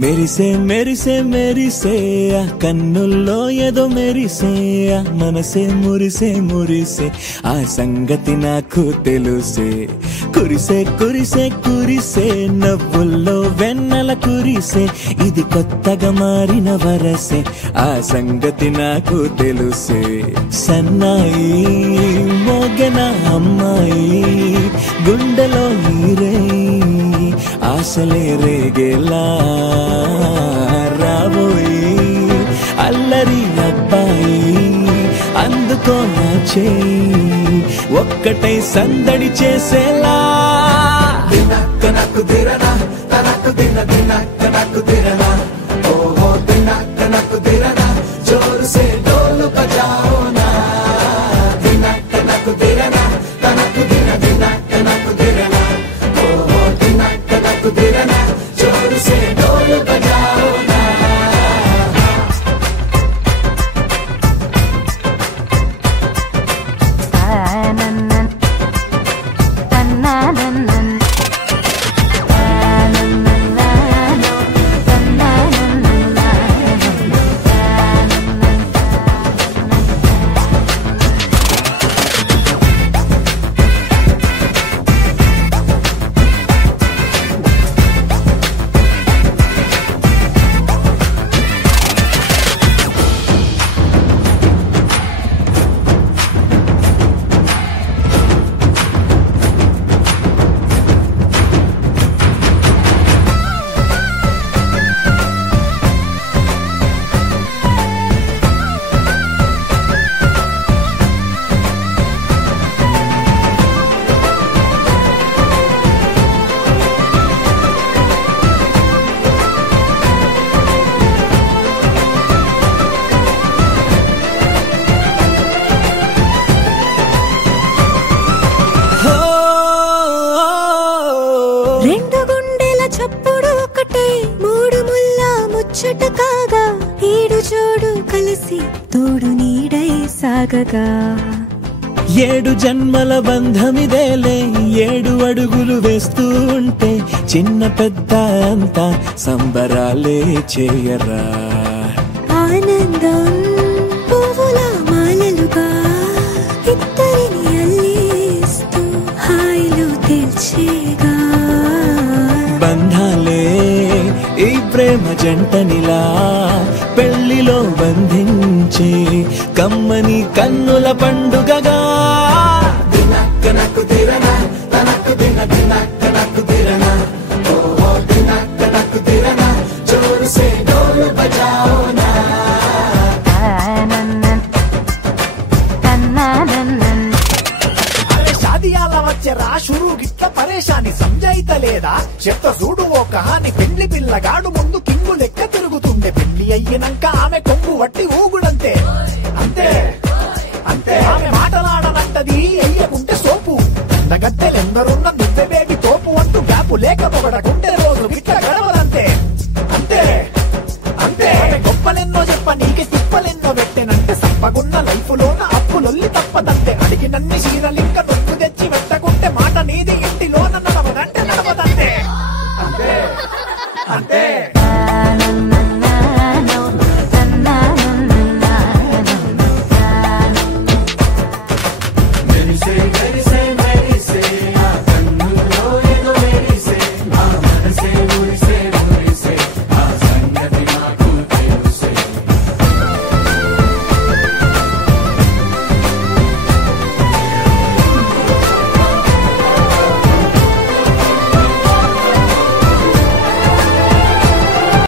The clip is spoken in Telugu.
మెరిసే మెరిసే మెరిసే కన్నుల్లో ఏదో మెరిసే మనసే మురిసే మురిసే ఆ సంగతి నాకు తెలుసే కురిసే కురిసే కురిసే నవ్వుల్లో వెన్నెల కురిసే ఇది కొత్తగా మారిన వరసే ఆ సంగతి నాకు తెలుసే సన్నాయి మోగెన అమ్మాయి గుండెలో నీరే ఆశలే రేగేలా రాబోయి అల్లరి అబ్బాయి అందుకో నా చేయి ఒక్కటై సందడి చేసేలా దినక్క నాకు దిరనా తనకు దిన దినక్క నాకు దిరనా ఓహో దినక్క నాకు దిరనా జోరు సే డోలు బజాओ నా దినక్క నాకు దిరనా తనకు దిన దినక్క నాకు దిరనా ఓహో దినక్క నాకు దిరనా జోరు సే డోలు బజాओ నా కాగా ఏడు జోడు కలిసి తోడు నీడై సాగగా ఏడు జన్మల బంధమిదేలే ఏడు అడుగులు వేస్తూ ఉంటే చిన్న పెద్ద అంతా సంబరాలే చేయరా ఆనందం పువ్వుల మాలలుగా ఇద్దరిని అల్లేస్తూ హాయిలో తెల్చేగా బంధాలే ఈ ప్రేమ జంటనిలా పెళ్లిలో బంధించే కమ్మని కన్నుల పండుగగా దినక్క నాకు దిరనా తనకు దిన దినక్క నాకు దిరనా ఓహో దినక్క నాకు దిరనా జోరు సే డోలు బజాओ నా షాదియాల వచ్చరా షురూ గిట్ల పరేషాని సంజాయితలేదా చెత్త చూడు ఓ కహాని పెళ్లి పిల్లగాడు ముందు కింగు లెక్క తిరుగుతుండే పెళ్లి అయ్యినాక ఆమె కొంగు వట్టి ఊగుడంతే అంతే అంతే ఆమె మాటలాడనంటది అయ్యకుంటే సోపు నగద్దెలెందరున్న నువ్వే బేబీ తోపు అంటూ గ్యాపు లేక పొగడకుంటే రోజు గిట్ల గడవదంతే అంతే అంతే గొప్పలెన్నో చెప్ప నీకే తిప్పలెన్నో పెట్టెనంటే సంపగున్న లైఫ్ లోన అప్పులొల్లి తప్పదంతే అడిగినన్ని చీరలింక